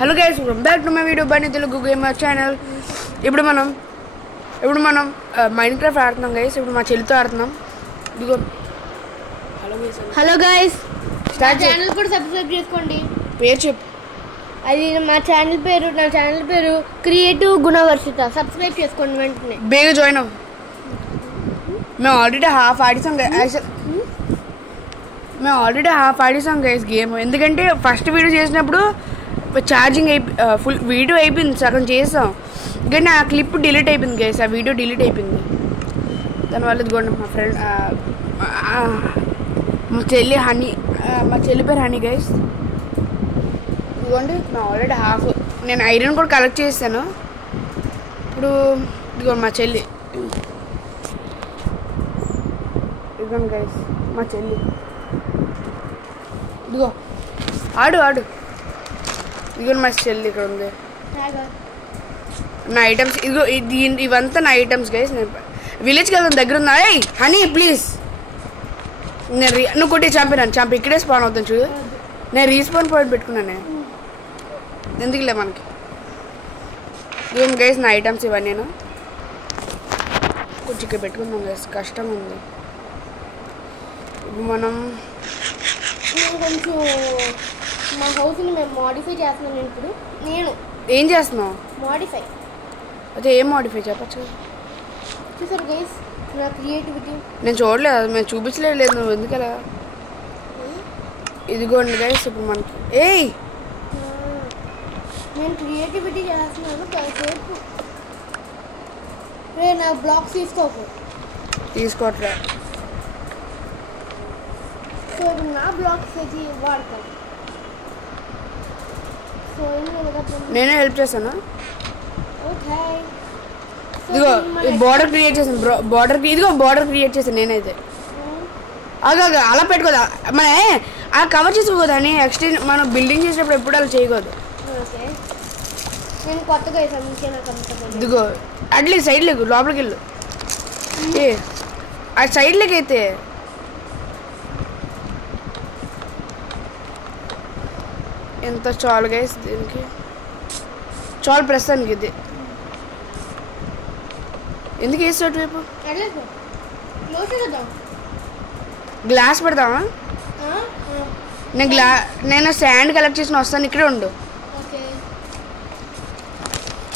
Hello guys, welcome back to my video Bunny Telugu gamer channel. ఇప్పుడు మనం Minecraft ఆడుతున్నాం guys. ఇప్పుడు మా చెల్లితో ఆడుతున్నాం. ఇదిగో హలో గైస్, స్టార్ట్ ఛానల్ కూడా సబ్స్క్రైబ్ చేసుకోండి. పేరు చెప్పు. అది నా ఛానల్ పేరు క్రియేటివ్ గుణవర్షిత. సబ్స్క్రైబ్ చేసుకోండి వెంటనే. బేగా జాయిన్ అవ్వు. మేము ఆల్రెడీ హాఫ్ ఆడిసాం గైస్ గేమ్. ఎందుకంటే ఫస్ట్ వీడియో చేసినప్పుడు ఛార్జింగ్ ఫుల్ వీడియో అయిపోయింది, సగం చేసాం. కానీ ఆ క్లిప్ డిలీట్ అయిపోయింది గైస్, ఆ వీడియో డిలీట్ అయిపోయింది. దానివల్ల ఇదిగోండి మా ఫ్రెండ్ మా చెల్లి పేరు హనీ గైస్. ఇదిగోండి మా ఆల్రెడీ హాఫ్ నేను ఐరన్ కూడా కలెక్ట్ చేస్తాను. ఇప్పుడు ఇదిగోండి మా చెల్లి, ఇదిగోండి గైస్ మా చెల్లి. ఇదిగో ఆడు ఇదిగోండి మా చెల్లి ఇక్కడ ఉంది. నా ఐటమ్స్ ఇదిగో ఇవంతా నా ఐటమ్స్ గైస్. నేను విలేజ్కి వెళ్తాను, దగ్గర ఉందా? ఏయ్ హనీ ప్లీజ్, నువ్వు కొట్టి చంపి ఇక్కడే స్పాన్ అవుతాను చూడు. నేను రీస్పాన్ పాయింట్ పెట్టుకున్నాను, ఎందుకులే మనకి. ఇదిగోండి గైస్ నా ఐటమ్స్ ఇవన్నీ. నేను కొంచెం ఇక్కడ పెట్టుకుందాం గైస్, కష్టంగా ఉంది. ఇప్పుడు మనం కొంచెం మా హౌస్ని మేము మోడిఫై చేస్తున్నాను. ఇప్పుడు నేను ఏం చేస్తున్నావు? మోడిఫై. అదే ఏం మోడిఫై చెప్పచ్చు? చూసారు గైస్ నా క్రియేటివిటీ. నేను చూడలేదు, మేము చూపించలేదు. నువ్వు ఎందుకలా? ఇదిగోండి గైస్ ఇప్పుడు మనకి. ఏయ్ నేను క్రియేటివిటీ చేస్తున్నాను కాసేపు. నా బ్లాగ్స్ తీసుకోవట్లే. సో ఇప్పుడు నా బ్లాగ్స్ అయితే వాడతాను. సో నేనే హెల్ప్ చేస్తాను. ఓకే, ఇదిగో బార్డర్ క్రియేట్ చేసాను. బార్డర్ క్రియేట్ చేశాను నేనైతే. అగా అలా పెట్టుకోదా, మన ఆ కవర్ చేసుకోకూడదు అని ఎక్స్టెండ్ మనం బిల్డింగ్ చేసినప్పుడు ఎప్పుడు అలా చేయకూడదు. ఓకే, నేను కొత్తగా వేసాను. ఇదిగో అట్లీస్ట్ సైడ్ లేకు, లోపలికి వెళ్ళు. ఆ సైడ్ లేక అయితే ఎంత చాలు గైస్, దీనికి చాలు ప్రస్తుతానికి. ఇది ఎందుకు వేస్తాడు రేపు? గ్లాస్ పెడదామా? నేను శాండ్ కలెక్ట్ చేసుకుని వస్తాను, ఇక్కడే ఉండు.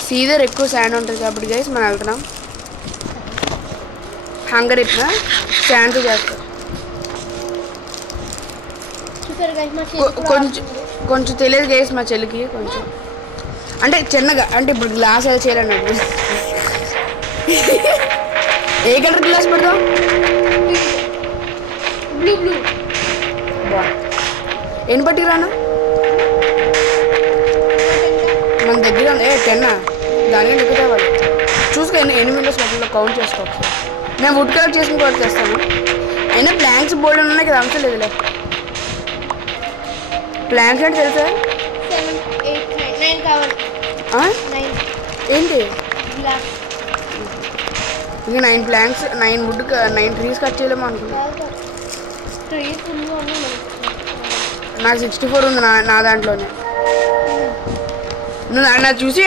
సీదర్ ఎక్కువ శాండ్ ఉంటుంది కాబట్టి గైస్ మనం వెళ్తున్నాం. హంగర్ ఇట్లా శాండ్తో చేస్తాం. కొంచెం తెలియదు గైస్ మా చెల్లికి, కొంచెం అంటే చిన్నగా. అంటే ఇప్పుడు గ్లాస్ ఎలా చేయాలన్నట్టు. ఏ కలర్ గ్లాస్ పెడతాం? బ్లూ. ఎన్ని పట్టి రాను మన దగ్గర 10 దానికంటే ఎక్కువ తేవాలి. చూసుకో ఎన్ని విండోస్ మధ్యలో కౌంట్ చేసుకో ఒకసారి. నేను వుడ్ కలెక్ట్ చేసుకుని కూడా చేస్తాను. అయినా ప్లాంక్స్ బోర్డు ఉన్నాయి కదా, అంత లేదులే. ప్లాంక్స్ అంటే తెలుసా? 7, 8, 9 కావాలి. ఏంటి ఇంకా 9 ప్లాంక్స్, 9 వుడ్, 9 ట్రీస్ కట్ చేయలేము అనుకున్నా. నాకు 64 ఉంది నా దాంట్లోనే. నువ్వు నా చూసి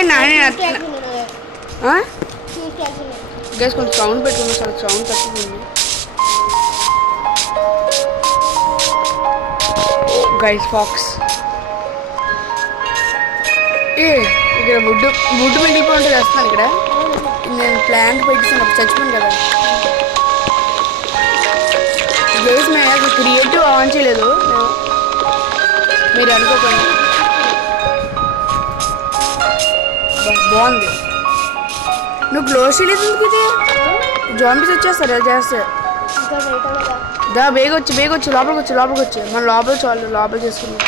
గైస్ కొంచెం సౌండ్ పెట్టుకున్నా, చాలా సౌండ్ తక్కువ ఉంది గైస్. ఫాక్స్ ఇక్కడ వుడ్ మిగిలిపోయి ఉంటుంది వస్తున్నాను. ఇక్కడ నేను ప్లాంట్ పెట్టేసాను, చచ్చిపోయింది కదా గైస్. మేము క్రియేటివ్ ఆన్ చేయలేదు, మీరు అనుకోకండి. బాగుంది. నువ్వు క్లోజ్ చేయలేదు ఎందుకు? ఇది జాంబీస్ వచ్చేస్తారు అది చేస్తే. బేగొచ్చి లోపలికి వచ్చి మన లోపల చేసుకున్నాం.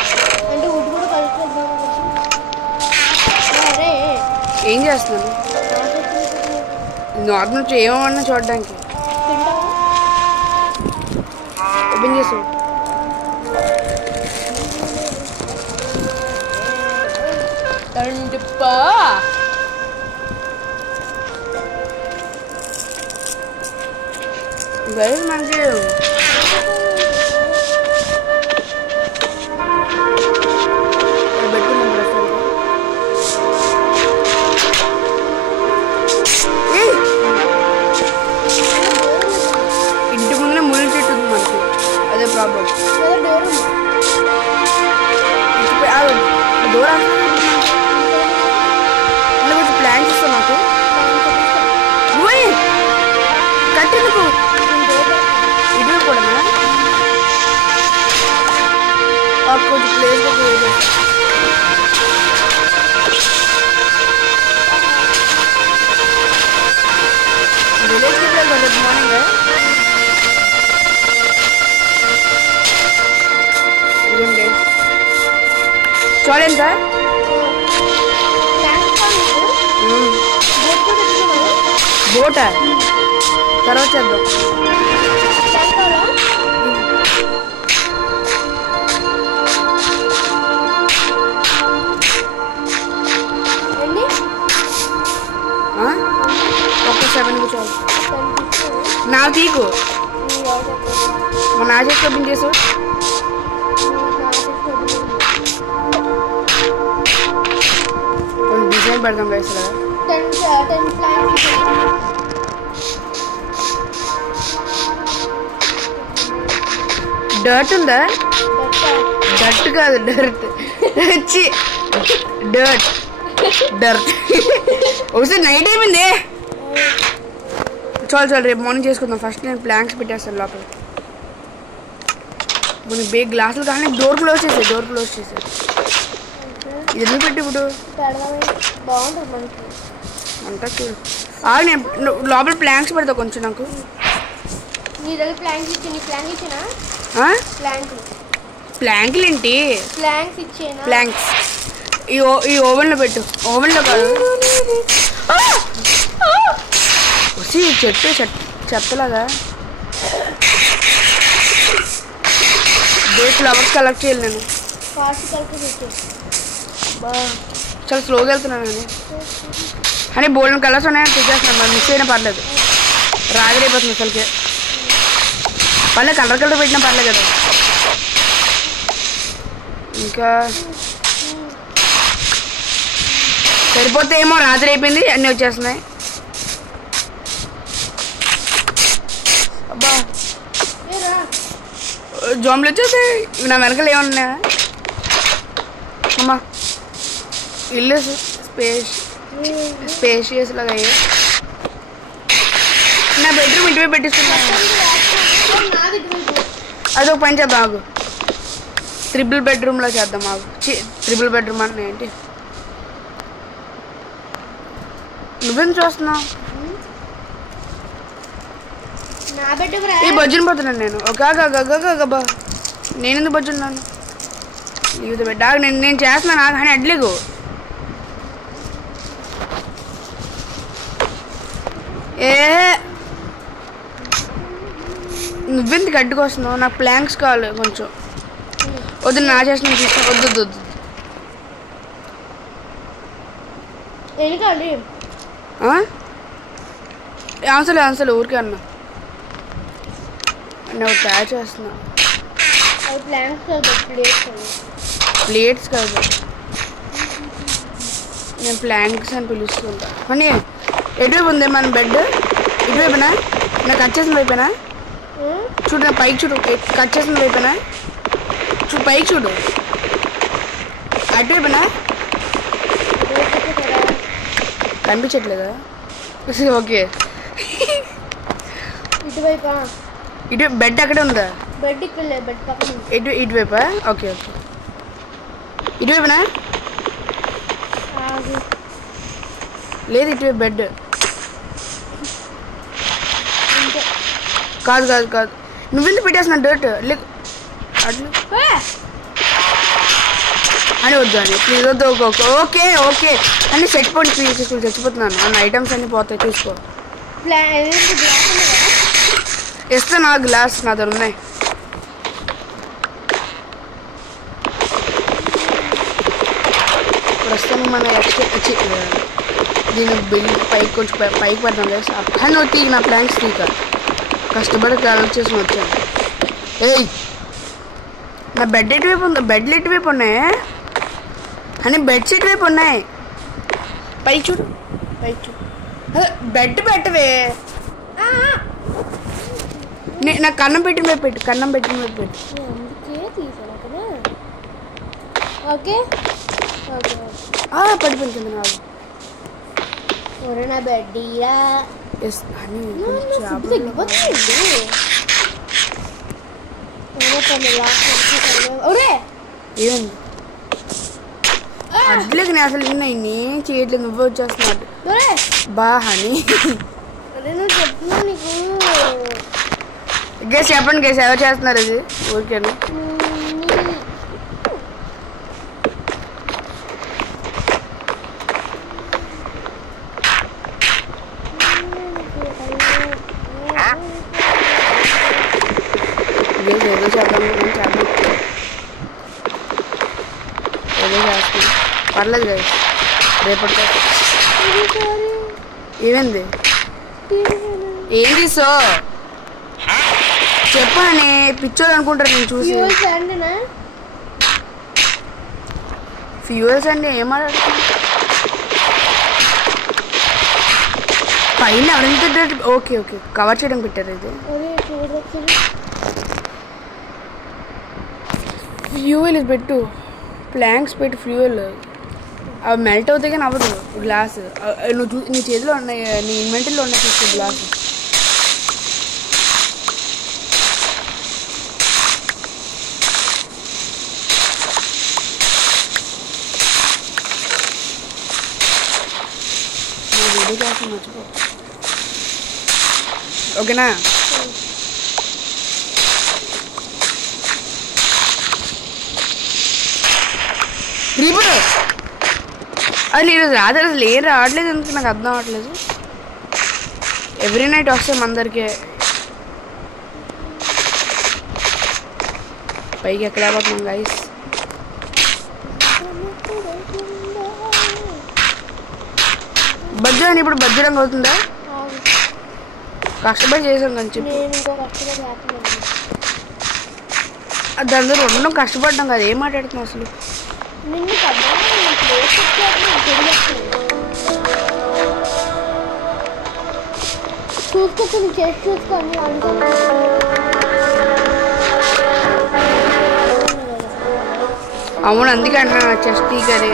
ఏం చేస్తున్నాను? నార్మల్ నుంచి ఏమన్నా చూడడానికి ఓపెన్ చేసావు. మనకి పెట్టుకున్నాం ప్రస్తుతానికి. డోర్ కొంచెం ప్లాన్ చేస్తావు నాకు కట్టెందుకు ఇది కూడా కొంచెం ప్లేస్ విలేజ్కి ప్లేస్ రేపు మార్నింగ్ చూడండి సార్ బోటా తర్వాత చేద్దాం ఒక 7 చాలు నా తీకు నా చేసి ఓపెన్ చేసావు డిజైన్ పెడదాం గైస్ డర్ట్ ఉందా డర్ట్ కాదు డర్ట్ డర్ట్ డర్ట్ ఒకసారి నైట్ అయిపోయింది చాలు చాలు రేపు మార్నింగ్ చేసుకుందాం ఫస్ట్ నేను ప్లాంక్స్ పెట్టేస్తాను లోపల మన బేగ్ గ్లాసులు కానీ డోర్ క్లోజ్ చేసే ఇది ఎందుకు పెట్టి ఇప్పుడు అంతా చూడు నేను లోపల ప్లాంక్స్ పెడతా కొంచెం నాకు ప్లాంక్లు ఏంటి ప్లాంక్స్ ఈ ఓవెన్లో పెట్టు ఓవెన్లో కాదు చెట్టు చెత్తలాగా ఫ్లవర్స్ కలెక్ట్ చేయాలి నేను చాలా స్లోగా వెళ్తున్నాను అని బోల్డెన్ కలర్స్ ఉన్నాయని చూసేస్తున్నాను మరి మిస్ అయినా పర్లేదు రాగరైపోతుంది అసలుకే పర్లేదు కలర్ పెట్టినా పర్లేదు కదా ఇంకా సరిపోతే ఏమో రాత్రి అయిపోయింది అన్నీ వచ్చేస్తున్నాయి అబ్బా జోమ్లు వచ్చేసాయి నా వెనకాల ఏమన్నా అమ్మా ఇల్లు స్పేషియస్ లాగా అయ్యి నా బెడ్రూమ్ ఇటువైపు పెట్టిస్తున్నా అదొక పని చేద్దాం ఆగు ట్రిపుల్ బెడ్రూమ్లో చేద్దాం ఆగు ట్రిపుల్ బెడ్రూమ్ అంటే ఏంటి నువ్వేం చూస్తున్నావు ఈ బజ్జుని పోతున్నాను నేను ఒక నేను ఎందుకు బజ్జున్నాను ఇది బిడ్డ నేను చేస్తున్నాను కానీ అడ్లీగు నువ్వెందుకు అడ్డుకొస్తున్నావు నాకు ప్లాంక్స్ కావాలి కొంచెం వద్దు నా చేసిన తీసుకో వద్దు అవసరం ఊరికే అన్నా నేను తయారు చేస్తున్నా ప్లేట్స్ కాదు నేను ప్లాంక్స్ అని పిలుస్తుంటా అని ఎటువైపు ఉంది మన బెడ్ ఇటువైపునా నాకు కట్ చేసిన వైపునా చూడు నా పైకి చూడు కట్ చేసిన వైపునా చూడు పైకి చూడు అటువైపునా కనిపించట్లేదా ఓకే ఇటు బెడ్ అక్కడే ఉందా ఇటువైపా ఓకే ఇటువైపునా లేదు ఇటువైపు బెడ్ కాదు నువ్వెందుకు పెట్టేస్తున్నా డర్ట్ అట్లు అని వద్దు అని ప్లీజ్ వద్దు ఓకే అన్ని సెట్ పోండి ప్లీజ్ చచ్చిపోతున్నాను అన్న ఐటమ్స్ అన్నీ పోతాయి చూసుకో ఇస్తా నా గ్లాస్ నా దగ్గర ఉన్నాయి ప్రస్తుతం మన ఎక్స్ట్రా దీని బిల్ పైకి కొంచెం పైకి పడతాం కదా కానీ నువ్వు తీగి నా ప్లాన్స్ తీక కష్టపడి కలెక్ట్ చేసుకుని వచ్చాను నా బెడ్ ఎటువైపు ఉంది బెడ్లు ఎటువైపు ఉన్నాయి అని బెడ్షీట్ వైపు ఉన్నాయి పైకి చూడు బెడ్ పెట్టవే నాకు కన్నం పెట్టిన వైపు పెట్టు ఓకే పడిపోయింది కింద నాకు. నా బెడ్డీరా ఎస్ అని ఏముంది అడ్లేదు నేను అసలు విన్నా నేనేం చేయట్లేదు నువ్వే వచ్చేస్తున్నాడు బా అని చెప్తున్నా నీకు గేస్ చెప్పండి గేస్ ఎవరు చేస్తున్నారు ఇది ఊరికేను ఏదో చెప్పండి చెప్పండి ఏదో చేస్తాను పర్లేదు కదా రేపటితో ఏమైంది ఏం తీసో చెప్పని పిచ్చోడు అనుకుంటారు నేను చూసి ఫ్యూయల్స్ అండి ఏం మాట్లాడుతున్నా పైన ఎవరింత ఓకే ఓకే కవర్ చేయడం పెట్టారు ఇది ఫ్యూయల్ ఇది పెట్టు ప్లాంక్స్ పెట్టు ఫ్యూయల్ అవి మెల్ట్ అవుతాయి కానీ అవ్వదు గ్లాస్ నువ్వు నీ చేతిలో ఉన్నాయి నీ ఇన్వెంటరీలో ఉన్నాయి చూస్తే గ్లాస్ వీడియో చేస్తాను మర్చిపో ఓకేనా రీబర్ అది ఈరోజు రాదు అసలు ఏం రావట్లేదు ఎందుకు నాకు అర్థం అవ్వట్లేదు ఎవ్రీ నైట్ వస్తాం అందరికీ పైకి ఎక్కలేకపోతున్నాం గైస్ బజ్జు అని ఇప్పుడు బజ్జు రంగు అవుతుందా కష్టపడి చేసాం కానీ చెప్పి దాని రెండు కష్టపడ్డాం కదా ఏం మాట్లాడుతున్నాం అసలు చూసుకో చేసి చూసుకోండి అవును అందుకే అన్నా చెస్ట్ కదే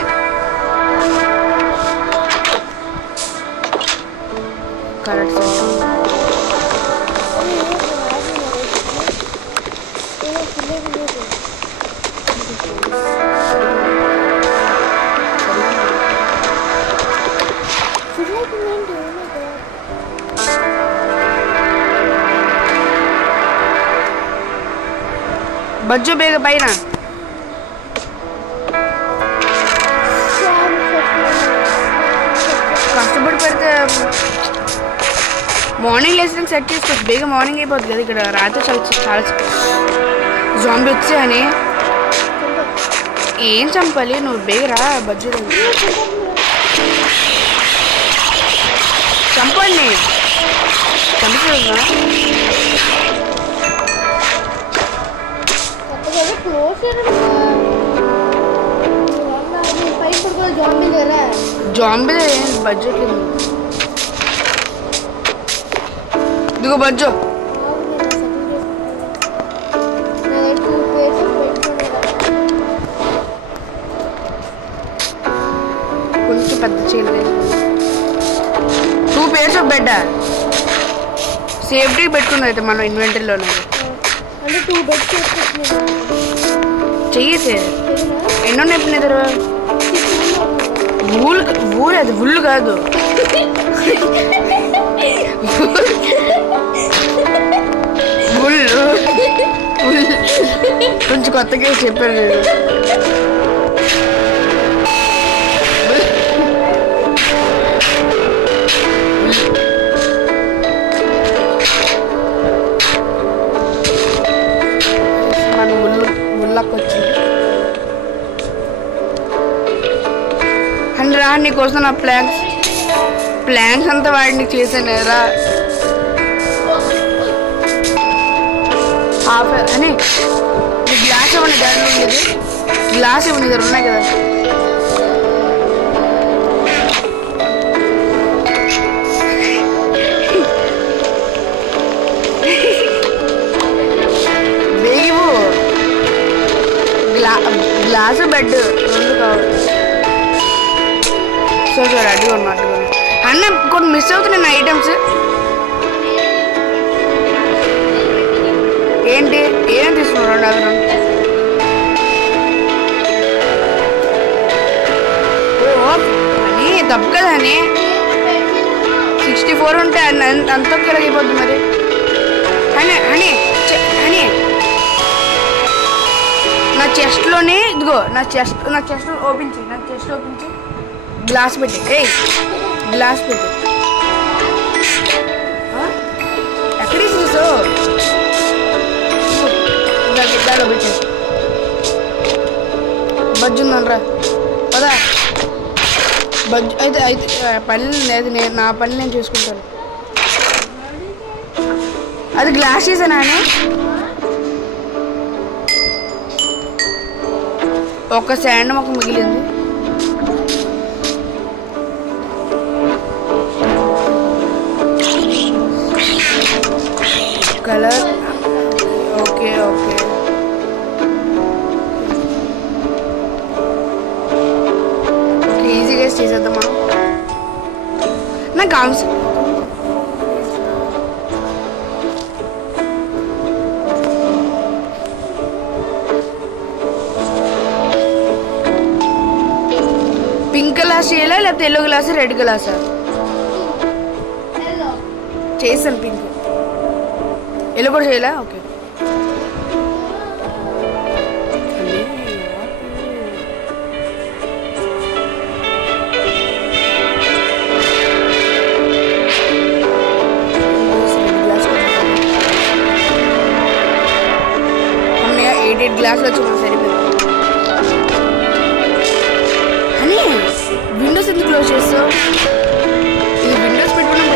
కరెక్ట్ బజ్జు బేగ పైన కష్టపడి పెడితే మార్నింగ్ లేసి సెట్ చేసుకోవచ్చు బేగ మార్నింగ్ అయిపోతుంది కదా ఇక్కడ రాత్రి చాలా జాంబీ వచ్చే అని ఏం చంపాలి నువ్వు బేగ రా బజ్జు చంపండి చంపుతుందా జాంబీ బడ్జెట్ ఇదిగో బజ్జో కొంచెం పెద్ద చేయలేదు 2 pairs ఆఫ్ బెడ్ సేఫ్టీ పెట్టుకుంది అయితే మనం ఇన్వెంటరీలోనే చెయ్యతే ఎన్నో నెప్పిన తర్వాత ఊరు అది ఫుల్ కాదు కొంచెం కొత్తగా చెప్పారు నేను మన ముళ్ళకి వచ్చింది అని రా నీకోసం నా ప్లాన్స్ అంతా వాడిని చేశాను రా అని గ్లాస్ ఇవ్వండి దాంట్లో ఉండేది గ్లాస్ ఇవ్వండి దగ్గర ఉన్నాయి కదా బేగివు గ్లాసు బెడ్ రెండు కావాలి సో అడ్డుకున్నా అన్న కొన్ని మిస్ అవుతున్నాయి ఐటమ్స్. ఏంటి ఏం తీసుకున్నాడు అతను? అని తప్పు కదా అని 64 ఉంటే అంత కలిగిపోద్ది మరి. అని అని అని నా చెస్ట్లోనే ఇదిగో నా చెస్ట్ ఓపెన్ చేయి గ్లాస్ పెట్టి గ్లాస్ పెట్టి ఎక్కడ తీసావు? దాలో పెట్టి బజ్జు ఉందనరా పదా బజ్జు అయితే పని లేదు, నా పని నేను చూసుకుంటాను. అది గ్లాస్ చేసానా? ఒక శాండ్ మొక్క మిగిలింది. కలర్ ఓకే ఈజీగా చేసేద్దామా? నాకు అవసరం పింక్ గ్లాస్ చేయాలా లేకపోతే ఎల్లో గ్లాస్ రెడ్ గ్లాసా? చేసాను పింక్, ఎల్లో కూడా చేయాలా? ఓకే అన్నయ్య 8 గ్లాసులు వచ్చి సరిపోయింది. అని విండోస్ ఎందుకు క్లోజ్ చేస్తావు? ఇది విండోస్ పెట్టుకున్నాం.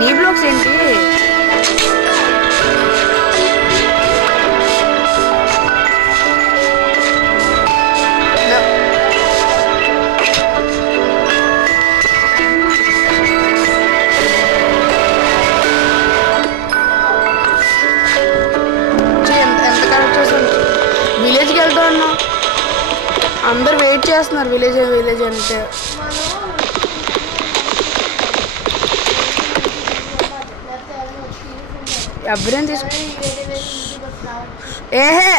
నీ బ్లాక్స్ ఏంటి? విలేజ్కి వెళ్తా ఉన్నా, అందరు వెయిట్ చేస్తున్నారు. విలేజ్ అంటే ఎవరేం తీసుకు ఏహే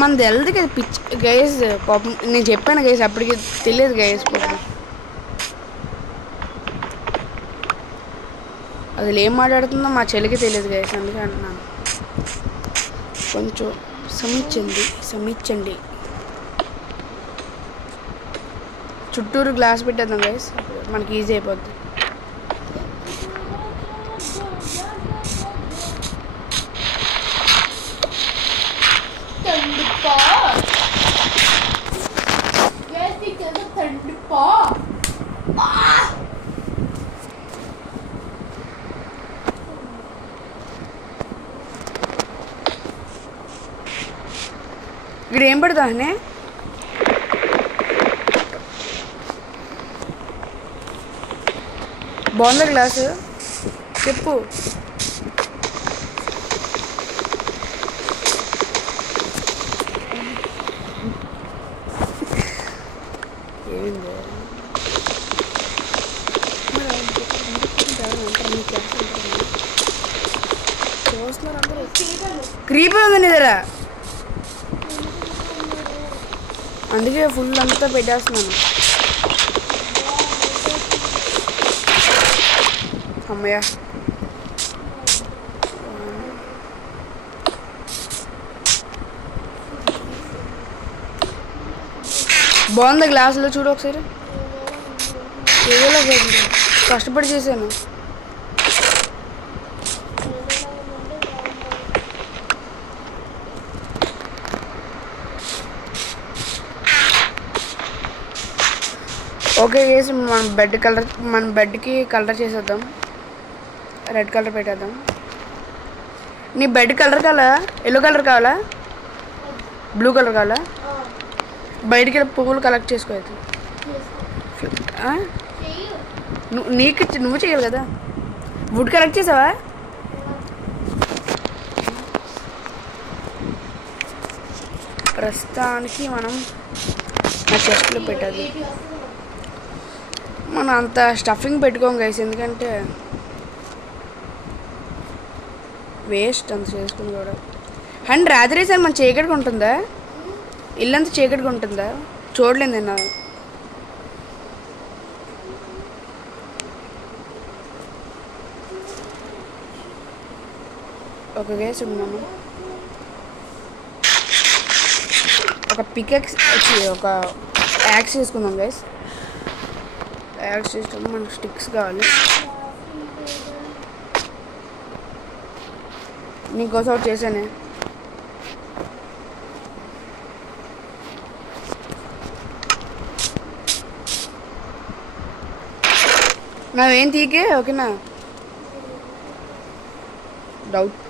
మనది వెళ్దు కదా పిచ్ గైస్. పాపం నేను చెప్పాను గైస్, అప్పటికి తెలియదు గైస్. పాపం అది ఏం మాట్లాడుతుందో మా చెల్లికి తెలియదు గైస్, అందుకే అంటున్నాను. కొంచెం సమించండి. చుట్టూరు గ్లాస్ పెట్టేద్దాం గైస్, మనకి ఈజీ అయిపోద్ది. ఇక్కడ ఏం పడతానే? బాగుందా గ్లాసు? చెప్పు. ఏమింది? క్రీపర్ ఉంది నీ దగ్గర, అందుకే ఫుల్ అంతా పెట్టేస్తున్నాను. అమ్మయ్య బాగుందా గ్లాసులో? చూడు ఒకసారి. ఏదోలా కష్టపడి చేశాను. ఓకే చేసి మన బెడ్కి కలర్ చేసేద్దాం. రెడ్ కలర్ పెట్టేద్దాం. నీ బెడ్ కలర్ కావాలా, ఎల్లో కలర్ కావాలా, బ్లూ కలర్ కావాలా? బయటికి వెళ్ళి పువ్వులు కలెక్ట్ చేసుకోవచ్చు. నువ్వు చేయాలి కదా. వుడ్ కలెక్ట్ చేసావా? ప్రస్తుతానికి మనం నా చెస్ట్లో పెట్టాలి. మనం అంత స్టఫింగ్ పెట్టుకోం గైస్, ఎందుకంటే వేస్ట్ అంత చేసుకుని కూడా. అండ్ రాత్రి సార్ మన చీకటిగా ఉంటుందా? ఇల్లంతా చీకటిగా ఉంటుందా? చూడలేదు నేను. ఒక గైస్ ఉన్నాను, ఒక పికెక్స్ వచ్చి ఒక యాక్స్ తీసుకుందాం గైస్. యాక్స్ తీసుకుందాం. మనకు స్టిక్స్ కావాలి. నీకోసం ఒకటి చేశానే. నావేం తీకే ఓకేనా? డౌట్స్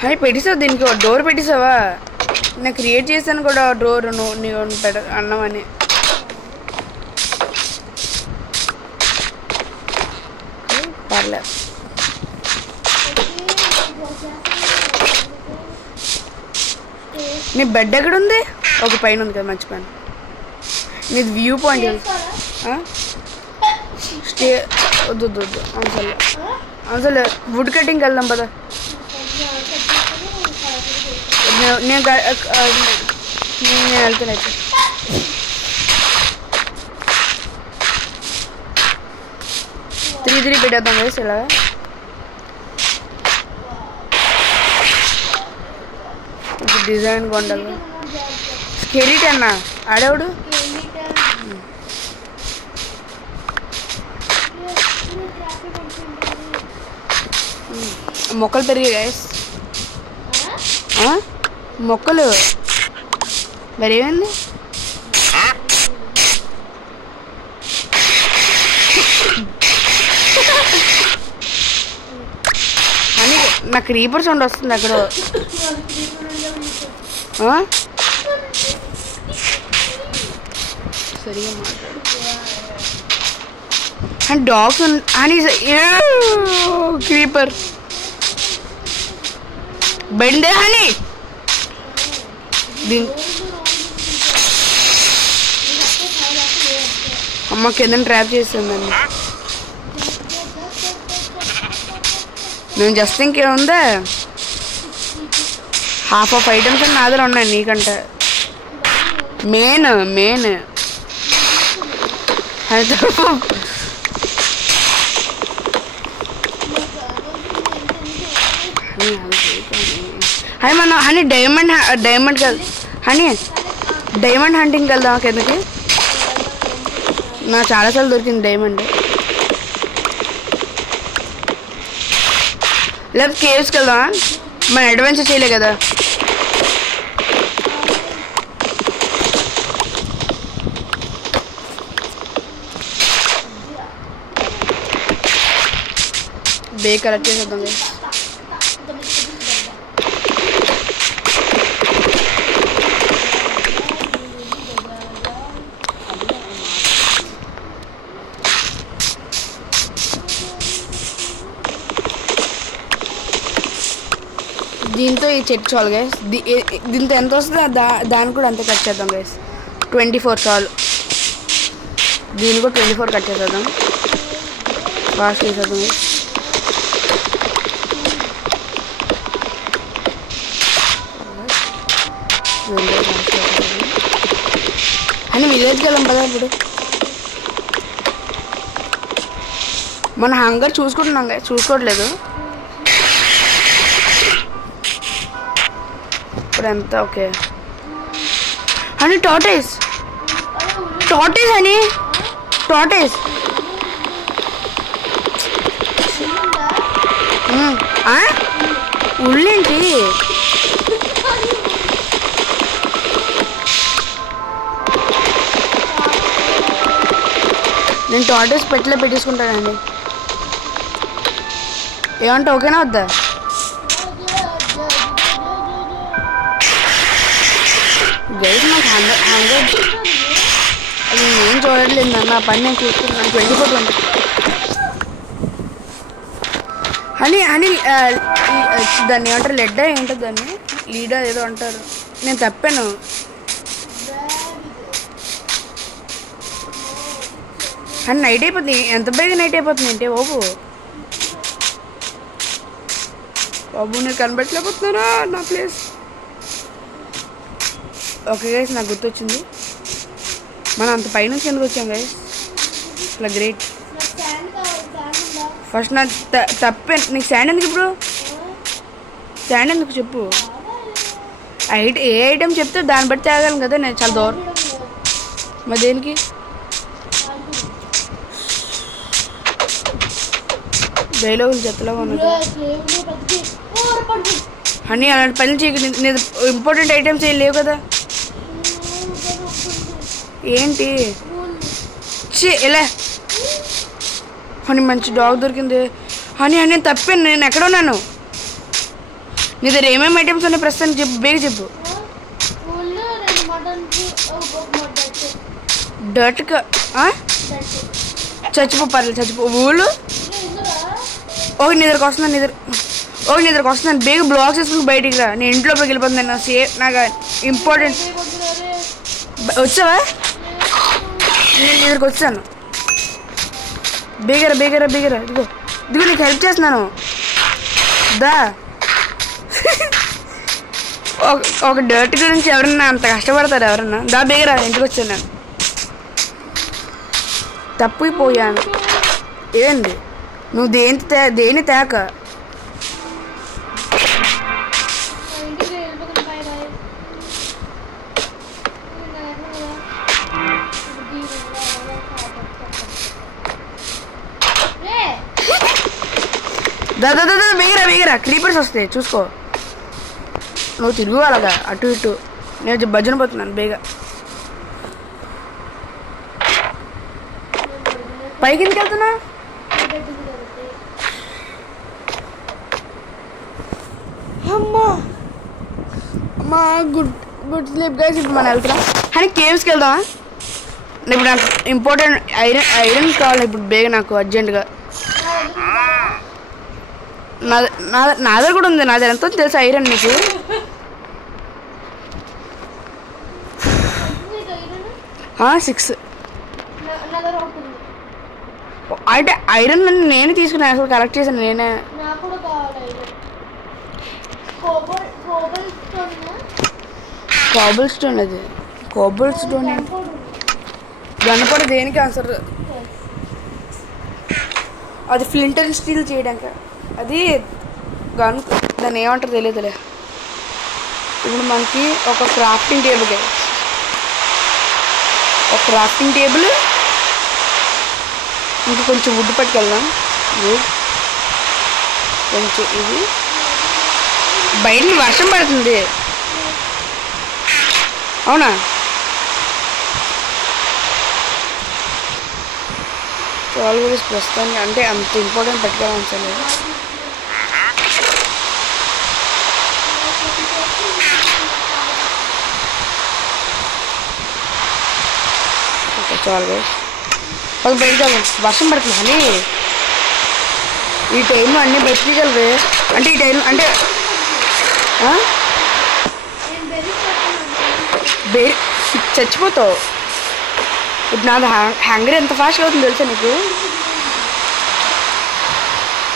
హాయ్ పెట్టేసావు. దీనికి డోర్ పెట్టేసావా? నేను క్రియేట్ చేశాను కూడా డోర్. నీవు అన్నామని. పర్లే. నీ బెడ్ ఎక్కడ ఉంది? ఒక పైన ఉంది కదా, మర్చిపోయాను. నీది వ్యూ పాయింట్. స్టే వద్దు వద్దు అసలు వుడ్ కటింగ్కి వెళ్దాం పదా. నేను వెళ్తాను అయితే. త్రీ పెట్టేద్దాం వేసి ఇలా. డిజైన్ కొండలు స్కెలిటన్ అన్నా ఆడేవాడు. మొక్కలు పెరిగాయి గైస్. మొక్కలు మరి ఏమైంది? అని నాకు క్రీపర్ సౌండ్ వస్తుంది అక్కడ. సరిగా మాట్లాడు. అండ్ డాగ్స్ అని క్రీపర్ బెండే అని అమ్మ కింద ట్రాప్ చేస్తుందండి. నేను జస్ట్ ఇంకేముందా హాఫ్ ఆఫ్ ఐటమ్స్ అని నా దగ్గర ఉన్నాయి నీకంటే. మెయిన్ హనీ మన హనీ డైమండ్ హనీ డైమండ్ హంటింగ్కి వెళ్దాం కిందకి. నాకు చాలాసార్లు దొరికింది డైమండ్. లేకపోతే కేవ్స్కి వెళ్దామా? మనం అడ్వెంచర్ చేయలే కదా. బేక్ కలెక్ట్ చేసేద్దాం. దీంతో ఈ చెట్టు చాలు గైస్. దీంతో ఎంత వస్తుందో దాన్ని కూడా అంతే కట్ చేద్దాం గైస్. 24 చాలు. దీన్ని కూడా 24 కట్ చేసేద్దాం. ఫాస్ట్ చేసేద్దాం గైస్. అని విలేజ్కి వెళ్ళాం కదా ఇప్పుడు. మన హంగర్ చూసుకుంటున్నాం గైస్, చూసుకోవట్లేదు ఇప్పుడు ఎంత. ఓకే అని టార్టైస్ అని టార్టైస్ ఉళ్ళేంటి? నేను టార్టోస్ పెట్టిలో పెట్టేసుకుంటానండి. ఏమంటే ఓకేనా వద్దా? గైస్ నాకు 100 అది నేను చూడట్లేదు నా పని నేను చూసుకున్నాను. 24 అని దాన్ని ఏమంటారు లెడ్డా ఏంటో దాన్ని లీడా ఏదో అంటారు. నేను తప్పాను. అని నైట్ అయిపోతుంది. ఎంత బేగా నైట్ అయిపోతుంది అంటే బాబు నేను కనబట్టలేకపోతున్నారా నా ప్లేస్. ఓకే గైస్ నాకు గుర్తొచ్చింది. మనం అంత పైనుంచి ఎందుకు వచ్చాం గైస్? ఇట్లా గ్రేట్. ఫస్ట్ నా తప్పే. నీకు శాండ్ ఎందుకు ఇప్పుడు? శాండ్ ఎందుకు చెప్పు. ఏ ఐటెం చెప్తే దాన్ని బట్టి తాగలను కదా. నేను చాలా దూరం. మరి దేనికి? డైలాగులు చెత్తలా ఉన్నది అని. అలాంటి పనులు చేయక. ఇంపార్టెంట్ ఐటమ్స్ ఏం లేవు కదా. ఏంటి ఎలా అని మంచి డాగ్ దొరికింది అని నేను తప్పాను. నేను ఎక్కడ ఉన్నాను? నీ దగ్గర ఏమేమి ఐటమ్స్ ఉన్నాయి ప్రస్తుతానికి చెప్పు, బేగ చెప్పు. డర్ట్గా చచ్చిపో, పర్లేదు చచ్చిపో. ఊళ్ళు ఓకే నీ దగ్గరకు వస్తున్నాను. బేగ బ్లాక్స్ వేసుకుని బయటికి రా. నేను ఇంట్లోకి వెళ్ళిపోతున్నాను. నాకు ఇంపార్టెంట్. వచ్చావా? నేను నీ దగ్గరకు వచ్చాను. బేగరా ఇదిగో నీకు హెల్ప్ చేస్తున్నాను దా. ఒక డర్ట్ గురించి ఎవరన్నా అంత కష్టపడతారు ఎవరన్నా? దా బేగరా, ఇంటికి వచ్చాను నేను. తప్పిపోయాను. ఏంది నువ్వు దేని తేక? బేగరా క్రీపర్స్ వస్తాయి చూసుకో. నువ్వు తిరుగు అలాగా అటు ఇటు. నేను భజన పోతున్నాను. బేగా పైకి ఎందుకు వెళ్తున్నా? అమ్మా గుడ్ స్లీప్ గైస్. ఇప్పుడు మనం వెళ్తున్నాం కానీ కేవ్స్కి వెళ్దామా? ఇప్పుడు నాకు ఇంపార్టెంట్ ఐరన్ కావాలి ఇప్పుడు బేగా, నాకు అర్జెంటుగా. నా దగ్గర కూడా ఉంది. నా దగ్గర ఎంతో తెలుసు ఐరన్ నీకు. సిక్స్ అంటే ఐరన్ నేను తీసుకున్నాను. అసలు కలెక్ట్ చేశాను నేనే. కాబుల్ స్టోన్. అది కాబుల్ స్టోన్. గన్నపడ దేనికి ఆన్సర్? అది ఫ్లింట్ అండ్ స్టీల్ చేయడానికి. అది గన్ దాన్ని ఏమంటారు తెలియదులే. ఇప్పుడు మనకి ఒక క్రాఫ్టింగ్ టేబుల్ ఇంక కొంచెం వుడ్ పట్టుకెళ్దాం. కొంచెం ఇది బయట వర్షం పడుతుంది అవునా? ఆల్వేస్ ప్రస్తుతానికి అంటే అంత ఇంపార్టెంట్ పట్టుకోవాల్సిన లేదు. ఆల్వేస్ అది బయటకెళ్ళాం. వర్షం పడుతుంది అని ఈ టైంలో అన్నీ బయటకెళ్ళవే. అంటే ఈ టైంలో అంటే చచ్చిపోతావు. ఇప్పుడు నాది హ్యాంగర్ ఎంత ఫాస్ట్గా అవుతుంది తెలుసా నీకు?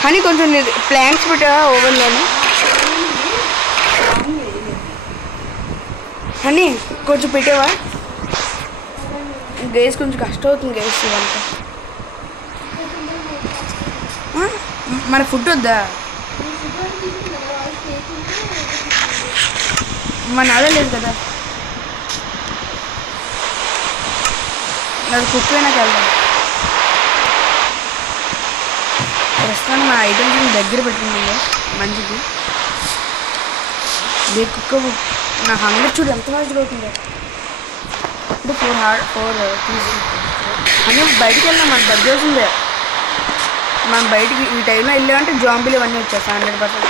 కానీ కొంచెం ప్లాంక్స్ పెట్టా ఓవెన్లోనే అని కొంచెం పెట్టావా? గేస్ కొంచెం కష్టం అవుతుంది గేస్ ఇవంతా. మన ఫుడ్ వద్దా? మన అదే లేదు కదా. నాకు కుక్ అయినాక వెళ్దాం. ప్రస్తుతానికి మా ఐటమ్స్ దగ్గర పెట్టుకుంటుందో మంచిది. దే కుక్క నా హంగర్ చూడు ఎంత ఫాస్ట్గా అవుతుందో. అంటే 4 తీసి అని బయటికి వెళ్ళాం, మన బడ్జెట్ ఉంది. మనం బయటికి ఈ టైంలో వెళ్ళామంటే జాంబీలు ఇవన్నీ వచ్చేస్తాయి 100%.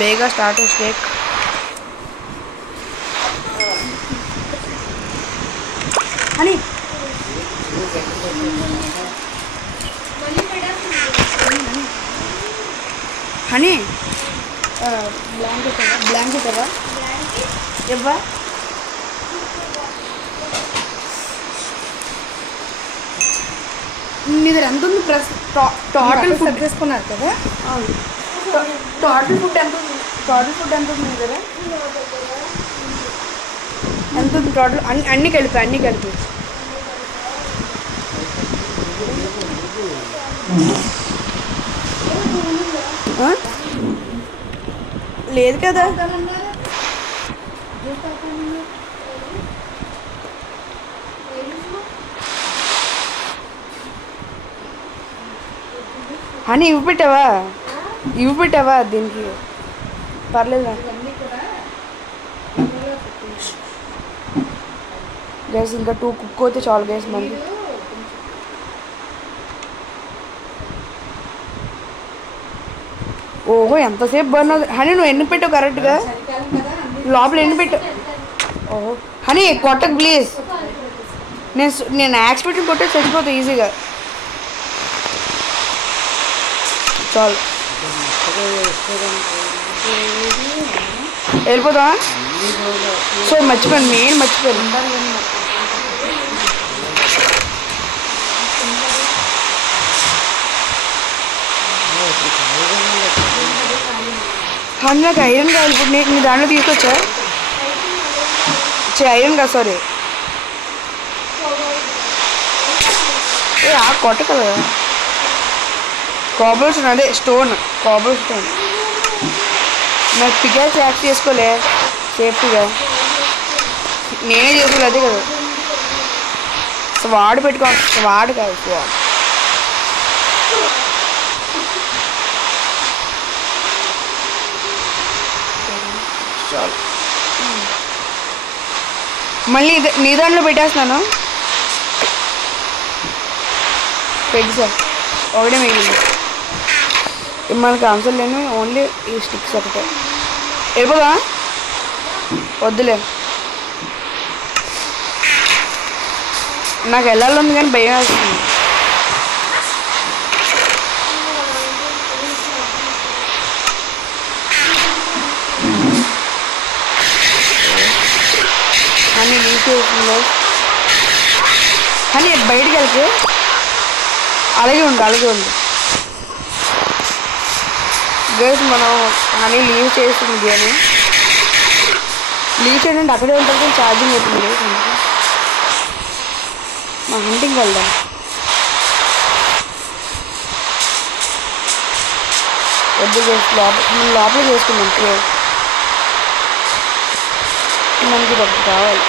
బేగా స్టార్ట్ స్టేక్. అని హనీ బ్లాంకెట్ అవ్వా ఇవ్వా. మీ దగ్గర ఎంత ఉంది టోటల్ ఫుడ్ తీసుకున్నారు కదా? టోటల్ ఫుడ్ ఎంత ఉంది? మీ దగ్గర ఎంత ఉంది టోటల్? అన్నీ కలిపి లేదు కదా. అని ఇవి పెట్టావా దీనికి? పర్లేదు గైస్, ఇంకా 2 కుక్ అయితే చాలు గైస్ మనకి. ఓహో ఎంతసేపు బర్న్ అవుతుంది. హనీ నువ్వు ఎన్ని పెట్టావు కరెక్ట్గా? లోపల ఎన్ని పెట్టావు? ఓహో హనీ కొట్టకు ప్లీజ్. నేను యాక్స్ పెట్టి కొట్టే చచ్చిపోతావు ఈజీగా. చాలు వెళ్ళిపోతావా? సో మర్చిపోయాను, మెయిన్ మర్చిపోయాను. నాకు ఐరన్ కావాలి ఇప్పుడు. నీ దాంట్లో తీసుకొచ్చా? ఐరన్ కాదు, సారీ. కొట్ట కదా కాబుల్ స్టోన్, అదే స్టోన్, కాబుల్ స్టోన్. నాకు పికాక్స్ యాక్ట్ చేసుకోలే సేఫ్టీగా, నేనే చేసుకోలే. అదే కదా స్వాడ్ పెట్టుకోవాలి. స్వాడ్ కాదు, స్వాడ్. చాలు మళ్ళీ నీ దాంట్లో పెట్టేస్తున్నాను. పెట్టి సార్ ఒకటే మిగిలింది. మనకు ఆన్సర్ లేని ఓన్లీ ఈ స్టిక్స్ ఒకటే. వెళ్ళిపోదా? వద్దులే, నాకు వెళ్ళాలి కానీ భయం వేస్తుంది. అని లీక్ అవుతుంది. కానీ బయటికి వెళ్తే అలాగే ఉండు. గైస్ మనం హనీ లీవ్ చేస్తుంది అని లీవ్ చేయండి. అక్కడే ఉంటుంది కానీ ఛార్జింగ్ అవుతుంది. మా హంటింగ్ వెళ్దాం. వద్దు గైస్, లోపల చేసుకుందాం. మనకి డబ్బు కావాలి.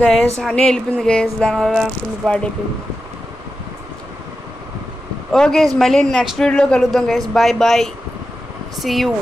గైస్ హనీ వెళ్ళిపోయింది గైస్, దానివల్ల ఫుల్ పాడైపోయింది. ఓకే మళ్ళీ నెక్స్ట్ వీడియోలో కలుద్దాం గైస్. Bye see you.